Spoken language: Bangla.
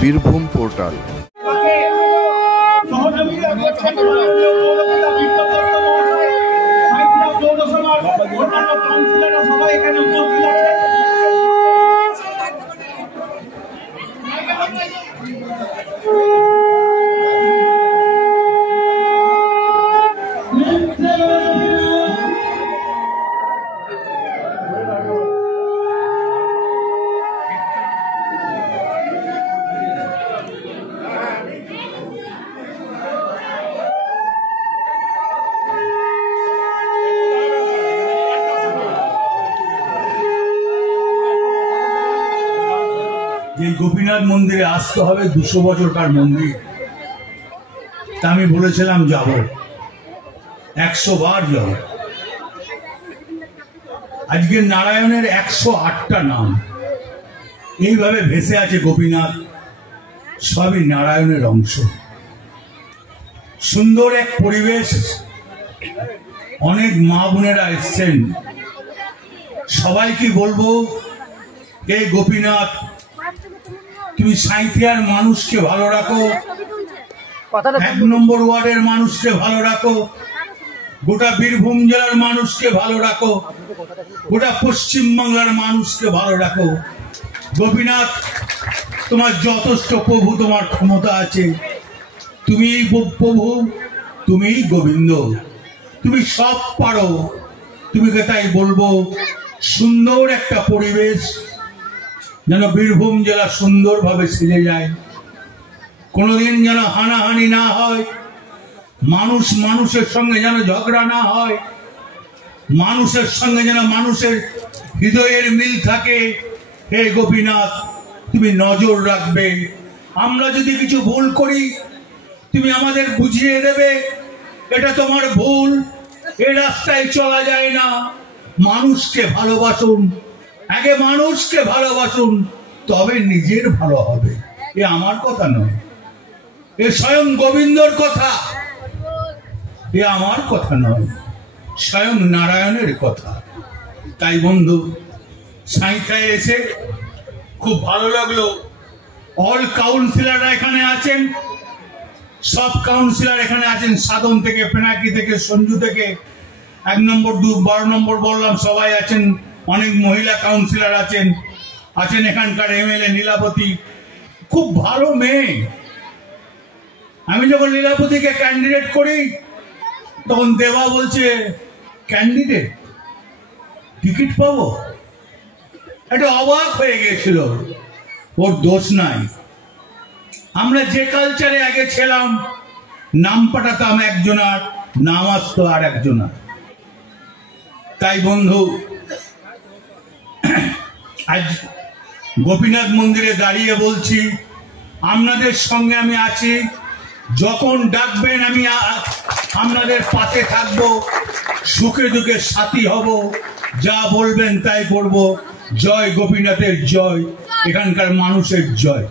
বীরভূম পোর্টাল। যে গোপীনাথ মন্দিরে আসতে হবে 200 বছরকার মন্দির, তা আমি বলেছিলাম যাব, 100 বার যাব। আজকে নারায়ণের 108টা নাম এইভাবে ভেসে আছে। গোপীনাথ সবই নারায়ণের অংশ। সুন্দর এক পরিবেশ, অনেক মা বোনেরা এসছেন। সবাইকে বলবো, এই গোপীনাথ তুমি সাঁইথিয়ার মানুষকে ভালো রাখো, 1 নম্বর ওয়ার্ডের মানুষকে ভালো রাখো, গোটা বীরভূম জেলার মানুষকে ভালো রাখো, গোটা পশ্চিমবাংলার মানুষকে ভালো রাখো। গোপীনাথ তোমার যথেষ্ট প্রভু, তোমার ক্ষমতা আছে, তুমি প্রভু, তুমি গোবিন্দ, তুমি সব পারো। তুমি তাই বলবো, সুন্দর একটা পরিবেশ যেন বীরভূম জেলা সুন্দরভাবে সেজে যায়। কোনোদিন যেন হানাহানি না হয়, মানুষ মানুষের সঙ্গে যেন ঝগড়া না হয়, মানুষের সঙ্গে যেন মানুষের হৃদয়ের মিল থাকে। হে গোপীনাথ, তুমি নজর রাখবে। আমরা যদি কিছু ভুল করি, তুমি আমাদের বুঝিয়ে দেবে, এটা তোমার ভুল, এই রাস্তায় চলা যায় না। মানুষকে ভালোবাসুন, আগে মানুষকে ভালোবাসুন, তবে নিজের ভালো হবে। এ আমার কথা নয়, এ স্বয়ং গোবিন্দর কথা, এ আমার কথা নয়, স্বয়ং নারায়ণের কথা। তাই বন্ধু, সাঁইথায় এসে খুব ভালো লাগলো। অল কাউন্সিলররা এখানে আছেন, সব কাউন্সিলর এখানে আছেন, সাধন থেকে, পেনাকি থেকে, সঞ্জু থেকে, 1 নম্বর 12 নম্বর বললাম, সবাই আছেন। অনেক মহিলা কাউন্সিলর আছেন, এখানকার এমএলএ লীলাবতী, খুব ভালো মেয়ে। আমি যখন লীলাবতীকে ক্যান্ডিডেট করি, তখন দেবা বলছে, ক্যান্ডিডেট টিকিট পাবো? এটা অবাক হয়ে গিয়েছিল। ওর দোষ নাই। আমরা যে কালচারে আগে ছিলাম, নাম পাঠাতাম একজনার, নাম আসতো আর একজনার। তাই বন্ধু, আজ গোপীনাথ মন্দিরে দাঁড়িয়ে বলছি, আপনাদের সঙ্গে আমি আছি। যখন ডাকবেন আমি আপনাদের পাশে থাকবো, সুখে দুঃখে সাথী হব, যা বলবেন তাই করব। জয় গোপীনাথের জয়, এখানকার মানুষের জয়।